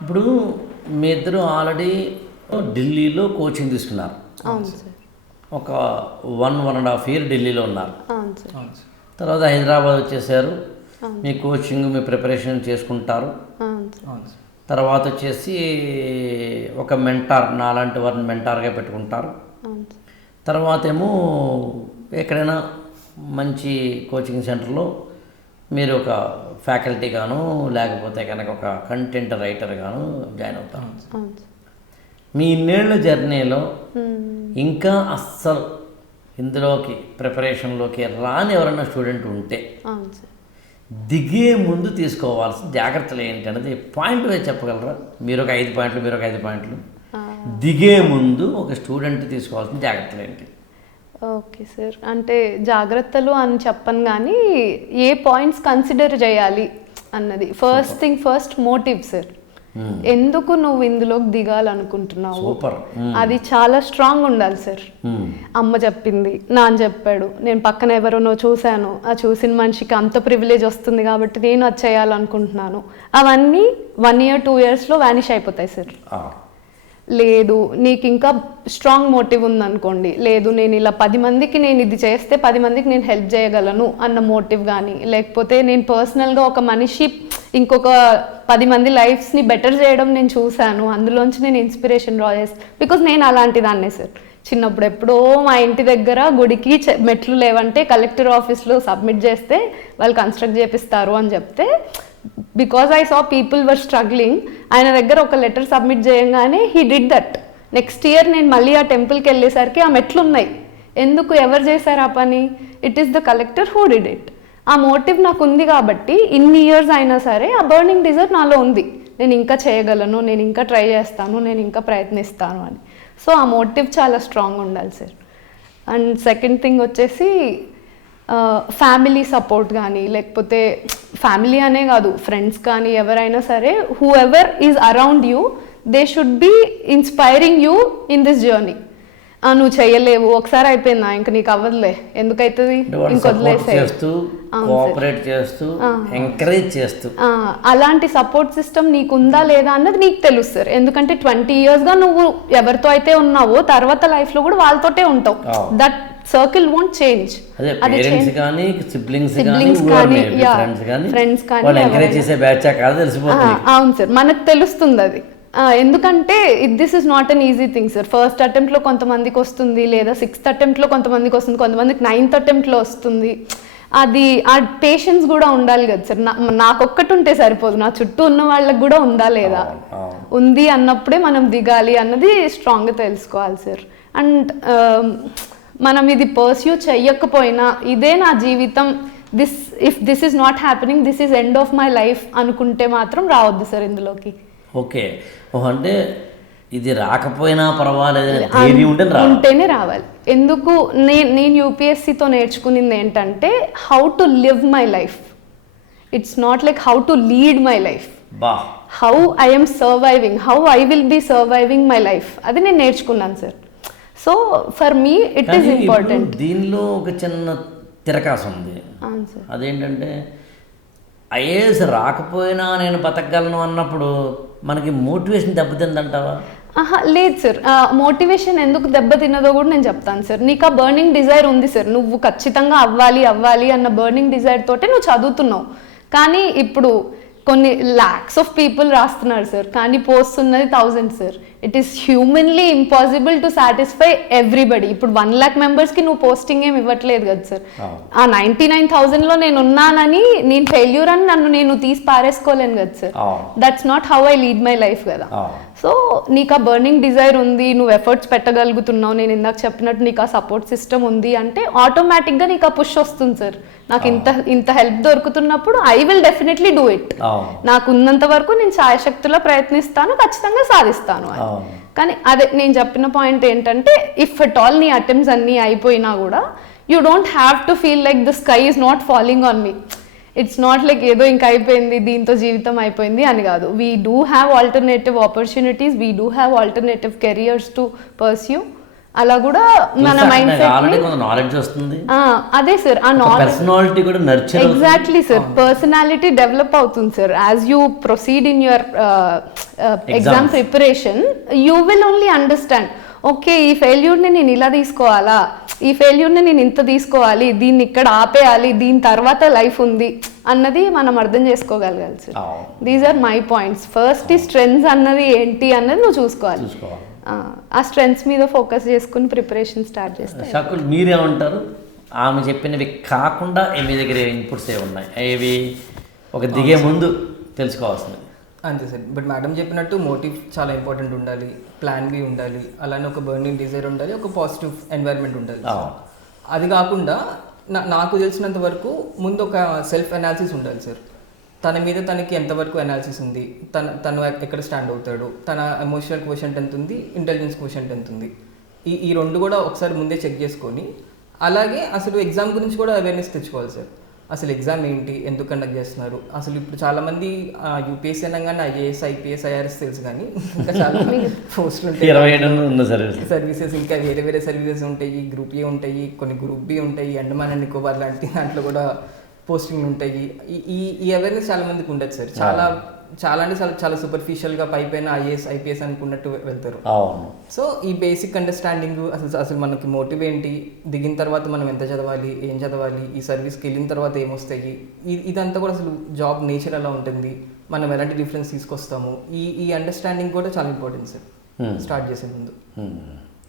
ఇప్పుడు మీ ఇద్దరు ఆల్రెడీ ఢిల్లీలో కోచింగ్ తీసుకున్నారు. అవును సార్. ఒక 1.5 year ఢిల్లీలో ఉన్నారు. అవును సార్. తర్వాత హైదరాబాద్ వచ్చేసారు. మీ కోచింగ్ మీ ప్రిపరేషన్ చేసుకుంటారు. అవును సార్. తర్వాత వచ్చేసి ఒక మెంటార్ నాలాంటి వారిని మెంటార్గా పెట్టుకుంటారు. అవును సార్. తర్వాత ఏమో ఎక్కడైనా మంచి కోచింగ్ సెంటర్లో మీరు ఒక ఫ్యాకల్టీ గాను లేకపోతే కనుక ఒక కంటెంట్ రైటర్ గాను జాయిన్ అవుతారు. అవును సార్. మీ ఇన్నేళ్ల జర్నీలో ఇంకా అస్సలు ఇందులోకి ప్రిపరేషన్లోకి రాని ఎవరైనా స్టూడెంట్ ఉంటే అవును సార్. దిగే ముందు తీసుకోవాల్సిన జాగ్రత్తలు ఏంటి అనేది పాయింట్ వేసి చెప్పగలరా? మీరు ఒక 5 పాయింట్లు, మీరు ఒక 5 పాయింట్లు. దిగే ముందు ఒక స్టూడెంట్ తీసుకోవాల్సిన జాగ్రత్తలు ఏంటి? Okay sir. అంటే జాగ్రత్తలు అని చెప్పను కానీ ఏ పాయింట్స్ కన్సిడర్ చేయాలి అన్నది first thing first motive sir. ఎందుకు నువ్వు ఇందులోకి దిగాలనుకుంటున్నావు సూపర్. అది చాలా స్ట్రాంగ్ ఉండాలి సార్. అమ్మ చెప్పింది, నాన్న చెప్పాడు, నేను పక్కన ఎవరోనో చూశాను, ఆ చూసిన మనిషికి అంత ప్రివిలేజ్ వస్తుంది కాబట్టి నేను అది చేయాలనుకుంటున్నాను, అవన్నీ 1 year 2 yearsలో వ్యానిష్ అయిపోతాయి సార్. లేదు నీకు ఇంకా స్ట్రాంగ్ మోటివ్ ఉందనుకోండి, లేదు నేను ఇలా 10 మందికి నేను ఇది చేస్తే 10 మందికి నేను హెల్ప్ చేయగలను అన్న మోటివ్ కానీ, లేకపోతే నేను పర్సనల్గా ఒక మనిషి ఇంకొక 10 మంది లైఫ్స్ని బెటర్ చేయడం నేను చూశాను, అందులోంచి నేను ఇన్స్పిరేషన్ డ్రా చేస్తాను. బికాజ్ నేను అలాంటి దాన్నే సార్. చిన్నప్పుడు ఎప్పుడో మా ఇంటి దగ్గర గుడికి మెట్లు లేవంటే కలెక్టర్ ఆఫీస్లో సబ్మిట్ చేస్తే వాళ్ళు కన్స్ట్రక్ట్ చేపిస్తారు అని చెప్తే, because I saw people were struggling, ఆయన దగ్గర ఒక లెటర్ సబ్మిట్ చేయగానే he did that. Next year నేను మళ్ళీ ఆ టెంపుల్కి వెళ్ళేసరికి ఆ మెట్లు ఉన్నాయి. ఎందుకు, ఎవరు చేశారు ఆ పని? It is the collector who did it. ఆ మోటివ్ నాకు ఉంది కాబట్టి ఇన్ని ఇయర్స్ అయినా సరే ఆ బర్నింగ్ డిజైర్ నాలో ఉంది, నేను ఇంకా చేయగలను, నేను ఇంకా ట్రై చేస్తాను, నేను ఇంకా ప్రయత్నిస్తాను అని. సో ఆ మోటివ్ చాలా స్ట్రాంగ్ ఉండాలి సార్. అండ్ సెకండ్ థింగ్ వచ్చేసి ఫ్యామిలీ సపోర్ట్ కానీ, లేకపోతే ఫ్యామిలీ అనే కాదు ఫ్రెండ్స్ కానీ ఎవరైనా సరే, whoever is around you they should be inspiring you in this journey. నువ్వు చేయలేవు, ఒకసారి అయిపోయిందా ఇంక నీకు అవ్వదులే, ఎందుకైతుంది ఇంకొదిలేసే, అలాంటి సపోర్ట్ సిస్టమ్ నీకు ఉందా లేదా అన్నది నీకు తెలుస్తుంది. ఎందుకంటే 20 yearsగా నువ్వు ఎవరితో అయితే ఉన్నావో తర్వాత లైఫ్లో కూడా వాళ్ళతోటే ఉంటావు. That circle won't change. అది అవును సార్, మనకు తెలుస్తుంది అది. ఎందుకంటే this is not an easy thing sir. First అటెంప్ట్లో కొంతమందికి వస్తుంది, లేదా 6th అటెంప్ట్లో కొంతమందికి వస్తుంది, కొంతమందికి 9th అటెంప్ట్లో వస్తుంది. అది ఆ పేషెన్స్ కూడా ఉండాలి కదా సార్. నాకొక్కటి ఉంటే సరిపోదు, నా చుట్టూ ఉన్న వాళ్ళకి కూడా ఉందా లేదా, ఉంది అన్నప్పుడే మనం దిగాలి అన్నది స్ట్రాంగ్గా తెలుసుకోవాలి సార్. అండ్ మనం ఇది పర్స్యూ చెయ్యకపోయినా ఇదే నా జీవితం, if this is not happening, this is end of my life అనుకుంటే మాత్రం రావద్దు సార్ ఇందులోకి. ఓకే, అంటే ఇది రాకపోయినా పర్వాలేదు ఉంటేనే రావాలి. ఎందుకు నేను యూపీఎస్సీతో నేర్చుకునింది ఏంటంటే how to live my life. It's not like how to lead my life, how I am surviving, how I will be surviving my life, అది నేను నేర్చుకున్నాను sir. So for me it is important. దీనిలో ఒక చిన్న తిరకాసు ఉంది, అదేంటంటే IAS రాకపోయినా నేను బతకగలను అన్నప్పుడు మనకి మోటివేషన్ దెబ్బతిందంటావా? లేదు సార్, మోటివేషన్ ఎందుకు దెబ్బతిన్నదో కూడా నేను చెప్తాను సార్. నీకు ఆ బర్నింగ్ డిజైర్ ఉంది సార్, నువ్వు ఖచ్చితంగా అవ్వాలి అన్న బర్నింగ్ డిజైర్ తోటే నువ్వు చదువుతున్నావు. కానీ ఇప్పుడు కొన్ని lakhs of people రాస్తున్నారు సార్, కానీ పోస్ట్ ఉన్నది 1000 sir. It is humanly impossible to satisfy everybody. ఇప్పుడు 1 lakh మెంబర్స్కి నువ్వు పోస్టింగ్ ఏమి ఇవ్వట్లేదు కదా సార్. ఆ 99,000లో నేను ఉన్నానని, నేను ఫెయిల్యూర్ అని నన్ను నేను తీసి పారేసుకోలేను కదా sir. That's not how I lead my life కదా. సో నీకు ఆ బర్నింగ్ డిజైర్ ఉంది, నువ్వు ఎఫర్ట్స్ పెట్టగలుగుతున్నావు, నేను ఇందాక చెప్పినట్టు నీకు ఆ సపోర్ట్ సిస్టమ్ ఉంది అంటే ఆటోమేటిక్గా నీకు ఆ పుష్ వస్తుంది సార్. నాకు ఇంత హెల్ప్ దొరుకుతున్నప్పుడు I will definitely do it. నాకు ఉన్నంత వరకు నేను శాయశక్తిలో ప్రయత్నిస్తాను, ఖచ్చితంగా సాధిస్తాను. కానీ అదే నేను చెప్పిన పాయింట్ ఏంటంటే, ఇఫ్ అట్ ఆల్ నీ అటెంప్ట్స్ అన్నీ అయిపోయినా కూడా you don't have to feel like the sky is not falling on me. It's not like ఏదో ఇంకా అయిపోయింది, దీంతో జీవితం అయిపోయింది అని కాదు. We do have alternative opportunities, we do have alternative careers to pursue. అలా కూడా మన మైండ్ ఆల్రెడీ సెట్ కొంత నాలెడ్జ్ వస్తుంది, అదే సార్ ఆ నాలెడ్జ్ పర్సనాలిటీ కూడా nurture. Exactly sir, personality develop అవుతుంది sir. As you proceed in your exam preparation you will only understand, okay ఈ ఫెయిల్యూర్ని నేను ఇలా తీసుకోవాలా, ఈ ఫెయిల్యూర్ని నేను ఇంత తీసుకోవాలి, దీన్ని ఇక్కడ ఆపేయాలి, దీని తర్వాత లైఫ్ ఉంది అన్నది మనం అర్థం చేసుకోగలగాలి sir. These are my points. First ఈ స్ట్రెంగ్స్ అన్నది ఏంటి అన్నది నువ్వు చూసుకోవాలి. ఆ స్ట్రెంగ్స్ మీద ఫోకస్ చేసుకుని ప్రిపరేషన్ స్టార్ట్ చేస్తే. షకుల్ మీరేమంటారు? ఆమె చెప్పినవి కాకుండా మీ దగ్గర ఇన్పుట్స్ ఏ ఉన్నాయి, ఏవి ఒక దిగే ముందు తెలుసుకోవాల్సింది? అంతే సార్, బట్ మేడం చెప్పినట్టు మోటివ్ చాలా ఇంపార్టెంట్ ఉండాలి, ప్లాన్ బి ఉండాలి, అలానే ఒక బర్నింగ్ డిజైర్ ఉండాలి, ఒక పాజిటివ్ ఎన్వైర్న్మెంట్ ఉండాలి. అది కాకుండా నాకు తెలిసినంత వరకు ముందు ఒక సెల్ఫ్ అనాలిసిస్ ఉండాలి సార్. తన మీద తనకి ఎంతవరకు అనాలిసిస్ ఉంది, తను ఎక్కడ స్టాండ్ అవుతాడు, తన ఎమోషనల్ క్వశ్చన్ ఎంత ఉంది, ఇంటెలిజెన్స్ క్వశ్చన్ ఎంత ఉంది, ఈ రెండు కూడా ఒకసారి ముందే చెక్ చేసుకొని, అలాగే అసలు ఎగ్జామ్ గురించి కూడా అవేర్నెస్ తెచ్చుకోవాలి సార్. అసలు ఎగ్జామ్ ఏంటి, ఎందుకు కండక్ట్ చేస్తున్నారు, అసలు ఇప్పుడు చాలామంది యూపీఎస్సీ అనగానే ఐఏఎస్ ఐపీఎస్ ఐఆర్ఎస్ తెలుసు, కానీ ఇంకా చాలా పోస్టులు ఉంటాయి, సర్వీసెస్ ఇంకా వేరే వేరే సర్వీసెస్ ఉంటాయి, గ్రూప్ ఏ ఉంటాయి, కొన్ని గ్రూప్ బి ఉంటాయి, అండమాన్ అండ్ నికోబార్ లాంటి దాంట్లో కూడా పోస్టింగ్లు ఉంటాయి. ఈ అవేర్నెస్ చాలా మందికి ఉండదు సార్. చాలా అంటే చాలా సూపర్ఫిషియల్గా పైపైన ఐఏఎస్ ఐపీఎస్ అనుకున్నట్టు వెళ్తారు. సో ఈ బేసిక్ అండర్స్టాండింగ్, అసలు మనకి మోటివ్ ఏంటి, దిగిన తర్వాత మనం ఎంత చదవాలి, ఏం చదవాలి, ఈ సర్వీస్కి వెళ్ళిన తర్వాత ఏమొస్తాయి, ఇదంతా కూడా అసలు జాబ్ నేచర్ ఎలా ఉంటుంది, మనం ఎలాంటి డిఫరెన్స్ తీసుకొస్తాము, ఈ అండర్స్టాండింగ్ కూడా చాలా ఇంపార్టెంట్ సార్ స్టార్ట్ చేసే ముందు.